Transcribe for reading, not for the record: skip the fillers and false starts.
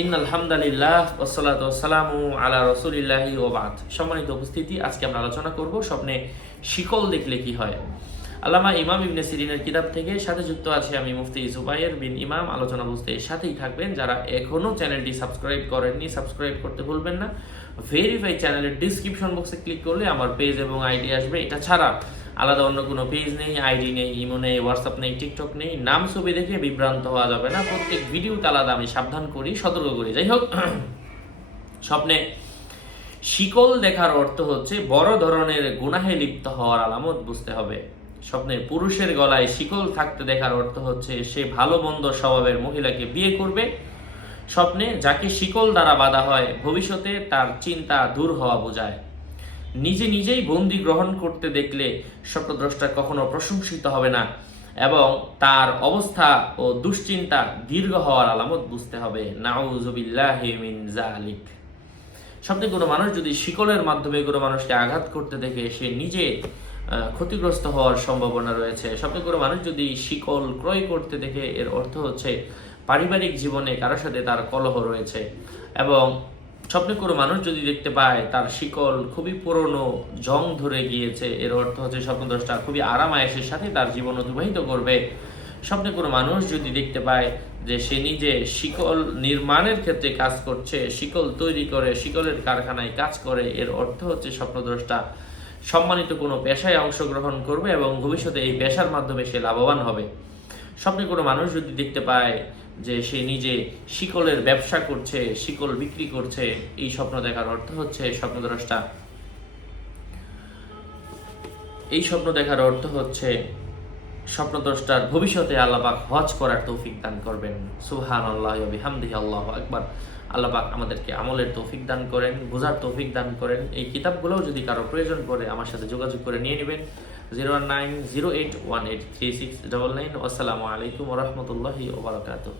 ইন্নাল হামদুলিল্লাহ ওয়াসসালাতু ওয়াসসালামু আলা রাসূলিল্লাহি ওয়া বাদ। সম্মানিত উপস্থিতি, আজকে আমরা আলোচনা করব স্বপ্নে শিকল দেখলে কি হয়। আল্লামা ইমাম ইবনে সিরিনের কিতাব থেকে সাথে যুক্ত আছে আমি মুফতি জুবায়ের বিন ইমাম। আলোচনা বুঝতে সাথেই থাকবেন। যারা এখনো চ্যানেলটি সাবস্ক্রাইব করেননি, সাবস্ক্রাইব করতে ভুলবেন না। ভেরিফাই চ্যানেলের ডিসক্রিপশন বক্সে ক্লিক করলে আমার পেজ এবং আইডি আসবে। এটা ছাড়া আলাদা অন্য কোনো পেজ নেই, আইডি নেই, ইমো নেই, হোয়াটসঅ্যাপ নেই, টিকটক নেই। নাম ছবি দেখে বিভ্রান্ত হওয়া যাবে না। প্রত্যেক ভিডিওতে আলাদা আমি সাবধান করি, সতর্ক করি। যাই হোক, স্বপ্নে শিকল দেখার অর্থ হচ্ছে বড় ধরনের গুনাহে লিপ্ত হওয়ার আলামত বুঝতে হবে। স্বপ্নে পুরুষের গলায় শিকল থাকতে দেখার অর্থ হচ্ছে সে ভালো মন্দ স্বভাবের মহিলাকে বিয়ে করবে। স্বপ্নে যাকে শিকল দ্বারা বাঁধা হয় ভবিষ্যতে তার চিন্তা দূর হওয়া বোঝায়। নিজে নিজেই বন্দি গ্রহণ করতে দেখলে স্বপ্নদ্রষ্টা কখনো প্রশংসিত হবে না এবং তার অবস্থা ও দুশ্চিন্তা দীর্ঘ হওয়ার আলামত বুঝতে হবে। নাউযুবিল্লাহি মিন যালিক। স্বপ্নে কোনো মানুষ যদি শিকলের মাধ্যমে কোনো মানুষকে আঘাত করতে দেখে সে নিজে ক্ষতিগ্রস্ত হওয়ার সম্ভাবনা রয়েছে। স্বপ্নে কোনো মানুষ যদি শিকল ক্রয় করতে দেখে এর অর্থ হচ্ছে পারিবারিক জীবনে কারোর সাথে তার কলহ রয়েছে। এবং স্বপ্নে কোনো মানুষ যদি দেখতে পায় তার শিকল খুবই পুরনো, জং ধরে গিয়েছে, এর অর্থ হচ্ছে স্বপ্নদ্রষ্টা খুবই আরাম আয়েশের সাথে তার জীবন অতিবাহিত করবে। স্বপ্নে কোনো মানুষ যদি দেখতে পায় যে সে নিজে শিকল নির্মাণের ক্ষেত্রে কাজ করছে, শিকল তৈরি করে, শিকলের কারখানায় কাজ করে, এর অর্থ হচ্ছে স্বপ্নদ্রষ্টা সম্মানিত কোনো পেশায় অংশগ্রহণ করবে এবং ভবিষ্যতে এই পেশার মাধ্যমে সে লাভবান হবে। স্বপ্নে কোনো মানুষ যদি দেখতে পায় যে সে নিজে শিকলের ব্যবসা করছে, শিকল বিক্রি করছে, এই স্বপ্ন দেখার অর্থ হচ্ছে স্বপ্নদ্রষ্টার ভবিষ্যতে আল্লাহ পাক হজ করার তৌফিক দান করবেন। সুবহানাল্লাহি ওয়া বিহামদিহি, আল্লাহু আকবার। আল্লাহ পাক আমাদেরকে আমলের তৌফিক দান করেন, বোঝার তৌফিক দান করেন। এই কিতাবগুলোও যদি কারো প্রয়োজন পড়ে আমার সাথে যোগাযোগ করে নিয়ে নেবেন। 01908183699। আসসালামু আলাইকুম ওয়া রাহমাতুল্লাহি ওয়া বারাকাতুহু।